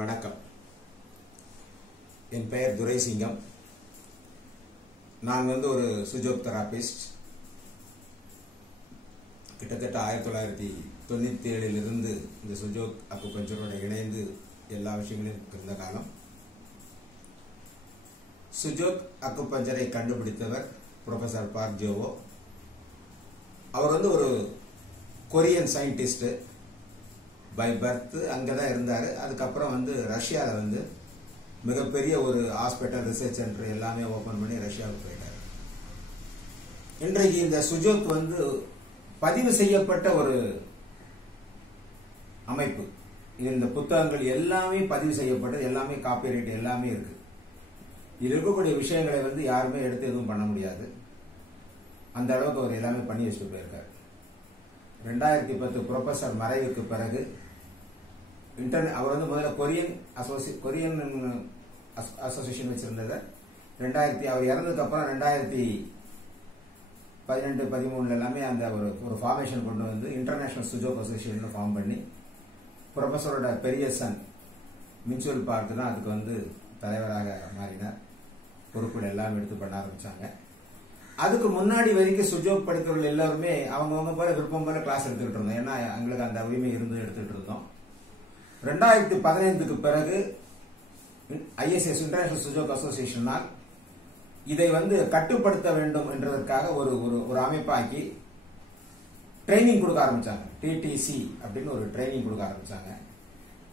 வணக்கம். என் பெயர் துரைசிங்கம். நான் ஒரு சுஜோக் தெராபிஸ்ட். கிட்டத்தட்ட 1997 இருந்து இந்த சுஜோக் அக்குபஞ்சரோட இணைந்து எல்லா விஷயங்களையும் இருந்த காலம். சுஜோக் அக்குபஞ்சரை கண்டுபிடித்தவர் ப்ரொஃபசர் பார்க் ஜோவோ. அவர் ஒரு கொரியன் சயின்டிஸ்ட். பை பர்த் அங்கதான் இருந்தாரு. அதுக்கப்புறம் ரஷ்யாவில் மிகப்பெரிய ஒரு ஹாஸ்பிட்டல், ரிசர்ச் சென்டர் எல்லாமே ஓபன் பண்ணி ரஷ்யாவுக்கு போயிட்டாரு. இன்றைக்கு இந்த சுஜோக் பதிவு செய்யப்பட்ட ஒரு அமைப்பு. இந்த புத்தகங்கள் எல்லாமே பதிவு செய்யப்பட்டது, எல்லாமே காப்பிரைட் எல்லாமே இருக்கு. இது இருக்கக்கூடிய விஷயங்களை யாருமே எடுத்து எதுவும் பண்ண முடியாது. அந்த அளவுக்கு அவர் எல்லாமே பண்ணி வச்சுட்டு போயிருக்காரு. 2010 ப்ரொஃபசர் மறைவுக்கு பிறகு அவர் முதல்ல கொரியன் அசோசியேஷன் வச்சிருந்தது. அவர் இறந்ததுக்கு அப்புறம் 2012-13 எல்லாமே அந்த ஒரு ஃபார்மேஷன் கொண்டு இன்டர்நேஷனல் சுஜோக் அசோசியேஷன் ஃபார்ம் பண்ணி ப்ரொஃபசரோட பெரிய சன் மின்சுவல் பார்க் தான் அதுக்கு தலைவராக மாறினார். பொறுப்புகள் எல்லாம் எடுத்து பண்ண ஆரம்பிச்சாங்க. அதுக்கு முன்னாடி வரைக்கும் சுஜோக் படித்தவர்கள் எல்லாருமே அவங்க போல விருப்பம் போல கிளாஸ் எடுத்துக்கிட்டு இருந்தோம். ஏன்னா எங்களுக்கு அந்த உரிமை இருந்து எடுத்துட்டு இருந்தோம். 2015க்கு பிறகு ஐஎஸ்எஸ் இன்டர்நேஷனல் சுஜோக் அசோசியேஷனால் இதை கட்டுப்படுத்த வேண்டும் என்றதற்காக ஒரு அமைப்பாக்கி ட்ரைனிங் கொடுக்க ஆரம்பிச்சாங்க. டிடிசி அப்படின்னு ஒரு ட்ரைனிங் கொடுக்க ஆரம்பிச்சாங்க.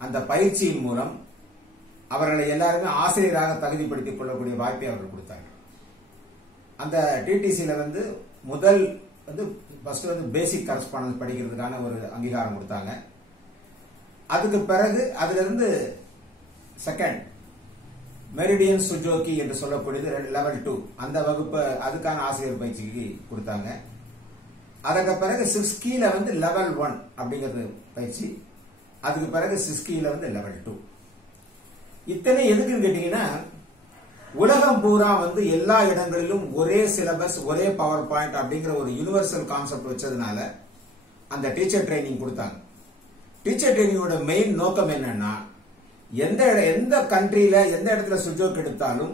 அந்த பயிற்சியின் மூலம் அவர்களை எல்லாருமே ஆசிரியராக தகுதிப்படுத்திக் கொள்ளக்கூடிய வாய்ப்பை அவர்கள் கொடுத்தாங்க. அந்த டிடிசியில முதல் பேசிக் கரஸ்பாண்டன்ஸ் படிக்கிறதுக்கான ஒரு அங்கீகாரம் கொடுத்தாங்க. அதுக்கு பிறகு அதுல இருந்து செகண்ட் மெரிடியன் சுஜோக்கி என்று சொல்லக்கூடியது லெவல் 2 அந்த வகுப்பு அதுக்கான ஆசிரியர் பயிற்சிக்கு கொடுத்தாங்க. அதுக்கு பிறகு 6 கீழ லெவல் 1 அப்படிங்கிறது பயிற்சி. அதுக்கு பிறகு 6 கீழ லெவல் 2. இத்தனை எதுக்குன்னு கேட்டீங்கன்னா, உலகம் பூரா எல்லா இடங்களிலும் ஒரே சிலபஸ், ஒரே பவர் பாயிண்ட் அப்படிங்கிற ஒரு யூனிவர்சல் கான்செப்ட் வச்சதுனால அந்த டீச்சர் ட்ரைனிங் கொடுத்தாங்க. டீச்சர் ட்ரைனிங்கோட மெயின் நோக்கம் என்னன்னா, எந்த கண்ட்ரியில எந்த இடத்துல சுஜோக் எடுத்தாலும்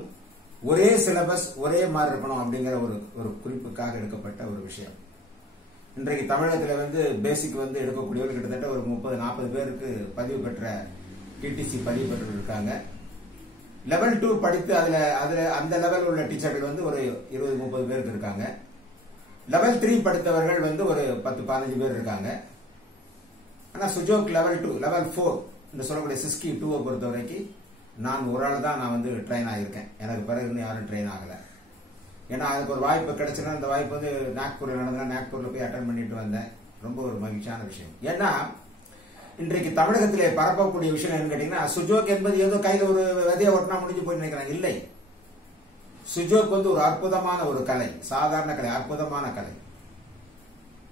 ஒரே சிலபஸ் ஒரே மாதிரி இருக்கணும் அப்படிங்கிற ஒரு குறிப்புக்காக எடுக்கப்பட்ட ஒரு விஷயம். இன்றைக்கு தமிழகத்தில் பேசிக் எடுக்கக்கூடியவர்கள் கிட்டத்தட்ட ஒரு 30-40 பேருக்கு பதிவு பெற்ற டிடிசி பதிவு பெற்றவர்கள் இருக்காங்க. லெவல் 2 படித்து அந்த லெவல் உள்ள டீச்சர்கள் ஒரு 20-30 பேருக்கு இருக்காங்க. லெவல் 3 படித்தவர்கள் ஒரு 10-15 பேர் இருக்காங்க. ஆனா சுஜோக் லெவல் 2 லெவல் 4 இந்த சொல்லக்கூடிய சிஸ்கி 2 பொறுத்த வரைக்கும் நான் ஒரு ஆள் தான் ட்ரெயின் ஆகியிருக்கேன். எனக்கு பிறகு இன்னும் யாரும் ட்ரெயின் ஆகல. ஏன்னா அதுக்கு ஒரு வாய்ப்பு கிடைச்சுன்னா அந்த வாய்ப்பு நாக்பூர்ல நடந்தா நாக்பூர்ல போய் அட்டன் பண்ணிட்டு வந்தேன். ரொம்ப ஒரு மகிழ்ச்சியான விஷயம். ஏன்னா இன்றைக்கு தமிழகத்திலே பரப்பக்கூடிய விஷயம் என்னன்னு கேட்டீங்கன்னா, சுஜோக் என்பது ஏதோ கையில ஒரு விதையை ஒட்டினா முடிஞ்சு போய் நினைக்கிறாங்க. இல்லை, சுஜோக் ஒரு அற்புதமான ஒரு கலை, சாதாரண கலை, அற்புதமான கலை.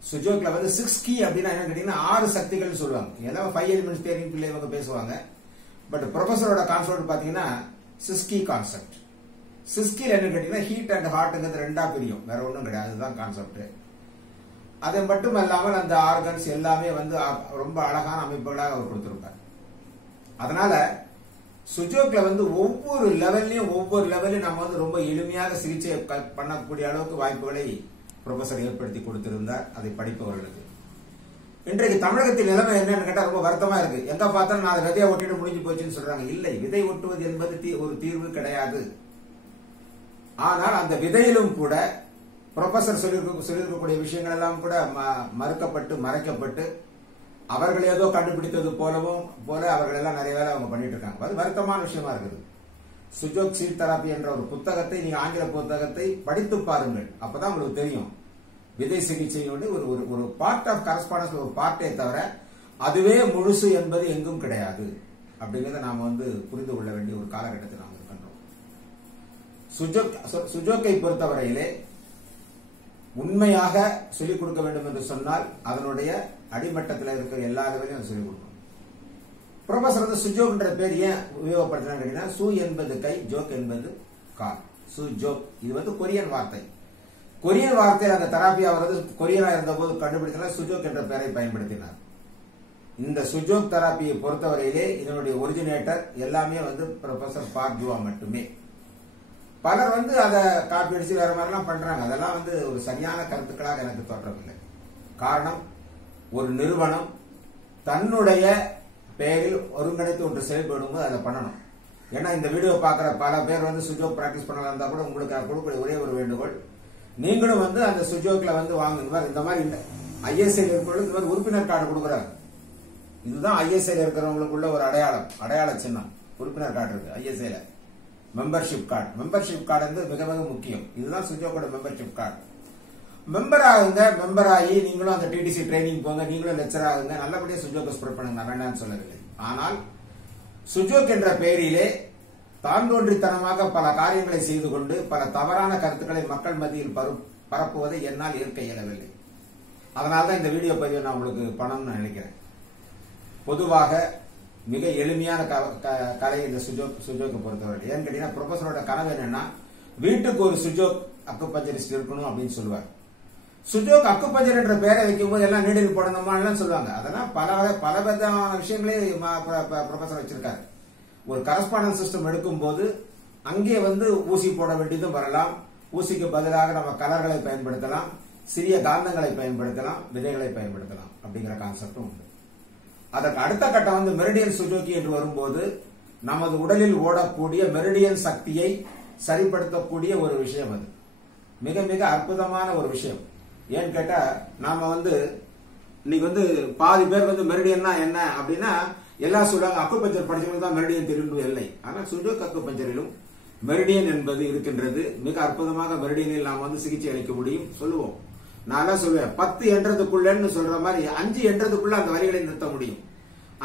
சுஜோக்ல 6 கீ அப்படின்னா என்ன கேட்டீங்கன்னா 6 சக்திகள் சொல்லுவாங்க. எல்லாம் 5 எலிமெண்ட்ஸ் தியரி பிள்ளை இவங்க பேசுவாங்க. பட் ப்ரொஃபசரோட கான்செப்ட் பாத்தீங்கன்னா 6 கீ கான்செப்ட். 6 கீ என்ன கேட்டீங்கன்னா ஹீட் அண்ட் ஹாட்ங்கிறது 2ஆ பிரியும், வேற ஒன்றும் கிடையாது. அதுதான் கான்செப்ட். அது மட்டும் இல்லாமல் அந்த ஆர்கன்ஸ் எல்லாமே ரொம்ப அழகான அமைப்புகளாக அவர் கொடுத்திருப்பார். அதனால சுஜோக்ல ஒவ்வொரு லெவல்லையும் நம்ம ரொம்ப எளிமையாக சிகிச்சை பண்ணக்கூடிய அளவுக்கு வாய்ப்புகளை ப்ரொஃபசர் ஏற்படுத்தி கொடுத்திருந்தார் அதை படிப்பவர்களுக்கு. இன்றைக்கு தமிழகத்தில் நிலைமை என்னன்னு கேட்டா ரொம்ப வருத்தமா இருக்கு. எங்க பார்த்தாலும் நான் விதையை ஒட்டிட்டு முடிஞ்சு போச்சுன்னு சொல்றாங்க. இல்லை, விதை ஒட்டுவது என்பது ஒரு தீர்வு கிடையாது. ஆனால் அந்த விதையிலும் கூட ப்ரொஃபசர் சொல்லியிருக்கக்கூடிய விஷயங்கள் எல்லாம் கூட மறுக்கப்பட்டு மறைக்கப்பட்டு அவர்கள் ஏதோ கண்டுபிடித்தது போல அவர்கள் எல்லாம் நிறைய வேலை அவங்க பண்ணிட்டு இருக்காங்க. அது வருத்தமான விஷயமா இருக்குது. சுஜோக் சீட் தெராபி என்ற ஒரு புத்தகத்தை, நீங்க ஆங்கில புத்தகத்தை படித்து பாருங்கள். அப்பதான் உங்களுக்கு தெரியும். விதை சிகிச்சையோடு ஒரு பார்ட் ஆஃப் கரஸ்பாண்டன்ஸ், ஒரு பார்ட்டே தவிர அதுவே முழுசு என்பது எங்கும் கிடையாது அப்படிங்கறத நாம புரிந்து கொள்ள வேண்டிய ஒரு காலகட்டத்தில் நாம் இருக்கின்றோம். சுஜோக்கை பொறுத்தவரையிலே உண்மையாக சொல்லிக் கொடுக்க வேண்டும் என்று சொன்னால் அதனுடைய அடிமட்டத்தில் இருக்கிற எல்லா லெவலையும் சொல்லிக் கொடுக்கணும். ப்ரொஃபசர் சுஜோக் என்ற பேர் ஏன் உபயோகப்படுத்தினா கேட்டீங்கன்னா, சு என்பது கை, ஜோக் என்பது கால். சுஜோக் இது கொரியன் வார்த்தை. கொரியன் வார்த்தையில் அந்த தெராபி அவர் கொரியனா இருந்த போது கண்டுபிடித்தனால சுஜோக் என்ற பெயரை பயன்படுத்தினார். இந்த சுஜோக் தெராப்பியை பொறுத்தவரையிலே இதனுடைய ஒரிஜினேட்டர் எல்லாமே வந்து ப்ரொஃபசர் பார்ஜுவா மட்டுமே. பலர் வந்து அதை காப்பி அடிச்சு வேற மாதிரிலாம் பண்றாங்க. அதெல்லாம் வந்து ஒரு சரியான கருத்துக்களாக எனக்கு தோற்றவில்லை. காரணம், ஒரு நிறுவனம் தன்னுடைய பெயரில் ஒருங்கிணைத்து ஒன்று செயல்படும்போது அதை பண்ணணும். ஏன்னா இந்த வீடியோ பார்க்குற பல பேர் வந்து சுஜோக் பிராக்டிஸ் பண்ணலாம் இருந்தா கூட உங்களுக்கு கொடுக்கக்கூடிய ஒரே ஒரு வேண்டுகோள், நீங்களும் வந்து அந்த சுஜோக்ல வந்து வாங்க. இந்த மாதிரி இல்லை, ஐஎஸ்ஐ இருக்கிறவங்களுக்கு இந்த மாதிரி உறுப்பினர் கார்டு கொடுக்குறாங்க. இதுதான் ஐஎஸ்ஐ இருக்கிறவங்களுக்குள்ள ஒரு அடையாள சின்னம். உறுப்பினர் கார்டு இருக்கு ஐஎஸ்ஐல. மெம்பர்ஷிப் கார்டு வந்து மிக மிக முக்கியம். இதுதான் சுஜோக்கோட மெம்பர்ஷிப் கார்டு. மெம்பர் ஆகுங்க. மெம்பர் ஆகி நீங்களும் அந்த டிடிசி ட்ரைனிங் போங்க, நீங்களும் லெக்சர் ஆகுங்க, நல்லபடியா சுஜோக் ஸ்ப்ரெட் பண்ணுங்க. நான் வேண்டாம்னு சொல்லவில்லை. ஆனால் சுஜோக் என்ற பெயரிலே தான் தோன்றித்தனமாக பல காரியங்களை செய்து கொண்டு பல தவறான கருத்துக்களை மக்கள் மத்தியில் பரப்புவதை என்னால் ஏற்க இயலவில்லை. அதனால்தான் இந்த வீடியோ பதிவை நான் உங்களுக்கு பண்ணணும்னு நினைக்கிறேன். பொதுவாக மிக எளிமையான கலை இந்த சுஜோக்கை பொறுத்தவரை. ஏன்னு கேட்டீங்கன்னா, ப்ரொஃபஸரோட கனவு என்னன்னா, வீட்டுக்கு ஒரு சுஜோக் அக்குபஞ்சரிஸ்ட் இருக்கணும் அப்படின்னு சொல்லுவார். சுஜோக் அக்குபஞ்சர் என்ற பெயரை வைக்கும் போது எல்லாம் நீடில் போடணுமா சொல்லுவாங்க. அதெல்லாம் பல விதமான விஷயங்களே ப்ரொஃபஸர் வச்சிருக்காரு. ஒரு கரஸ்பாண்டன்ஸ் சிஸ்டம் எடுக்கும் போது அங்கே வந்து ஊசி போட வேண்டியதும் வரலாம். ஊசிக்கு பதிலாக நம்ம கலர்களை பயன்படுத்தலாம், சிறிய காந்தங்களை பயன்படுத்தலாம், விதைகளை பயன்படுத்தலாம் அப்படிங்கிற கான்செப்டும் உண்டு. அதற்கு அடுத்த கட்டம் வந்து மெரிடியன் சுஜோக்கி என்று வரும்போது நமது உடலில் ஓடக்கூடிய மெரிடியன் சக்தியை சரிப்படுத்தக்கூடிய ஒரு விஷயம். அது மிக மிக அற்புதமான ஒரு விஷயம். ஏன்னு கேட்டா, நாம வந்து இன்னைக்கு வந்து பாதி பேர் வந்து மெரிடியன்னா என்ன அப்படின்னா எல்லாம் சொல்றாங்க, அக்குபஞ்சர் படிச்சவங்க தான் மெரிடியன் தெரியும் இல்லை. ஆனால் சுஜோக் அக்குபஞ்சரிலும் மெரிடியன் என்பது இருக்கின்றது. மிக அற்புதமாக மெரிடியனில் நாம் வந்து சிகிச்சை அளிக்க முடியும் சொல்லுவோம். நான் சொல்லுவேன், 10 என்றதுக்குள்ளன்னு சொல்ற மாதிரி 5 என்றதுக்குள்ள அந்த வரிகளை நிறுத்த முடியும்.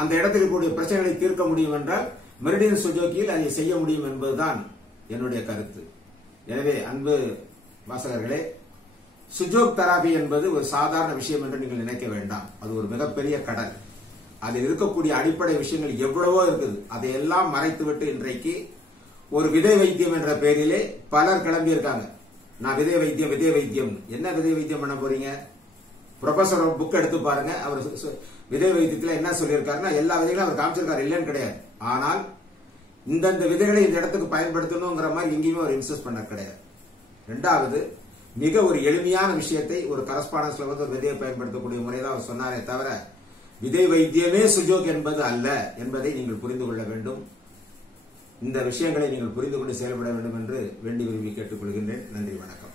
அந்த இடத்தில் கூடிய பிரச்சனைகளை தீர்க்க முடியும் என்றால் மெரிடியன் சுஜோக்கியில் அதை செய்ய முடியும் என்பதுதான் என்னுடைய கருத்து. எனவே அன்பு வாசகர்களே, சுஜோக் தெராபி என்பது ஒரு சாதாரண விஷயம் என்று நீங்கள் நினைக்க வேண்டாம். அது ஒரு மிகப்பெரிய கடல். அதில் இருக்கக்கூடிய அடிப்படை விஷயங்கள் எவ்வளவோ இருக்குது. அதையெல்லாம் மறைத்துவிட்டு இன்றைக்கு ஒரு விதை வைத்தியம் என்ற பெயரிலே பலர் கிளம்பி இருக்காங்க. நான் விதை வைத்தியம் என்ன விதை வைத்தியம் பண்ண போறீங்க? ப்ரொஃபசர் புக் எடுத்து பாருங்க. அவர் விதை வைத்தியத்தில் என்ன சொல்லியிருக்காருன்னா, எல்லா விதைகளும் அவர் காமிச்சிருக்காரு, இல்லைன்னு கிடையாது. ஆனால் இந்தந்த விதைகளை இந்த இடத்துக்கு பயன்படுத்தணுங்கிற மாதிரி எங்கேயுமே அவர் இன்சிஸ்ட் பண்ண கிடையாது. இரண்டாவது, மிக ஒரு எளிமையான விஷயத்தை ஒரு கரஸ்பாண்டன்ஸ்ல வந்து ஒரு விதையை பயன்படுத்தக்கூடிய முறைதான் அவர் சொன்னாரே தவிர விதை வைத்தியமே சுஜோக் என்பது அல்ல என்பதை நீங்கள் புரிந்து கொள்ள வேண்டும். இந்த விஷயங்களை நீங்கள் புரிந்து கொண்டு செயல்பட வேண்டும் என்று வேண்டி விரும்பி கேட்டுக்கொள்கின்றேன். நன்றி, வணக்கம்.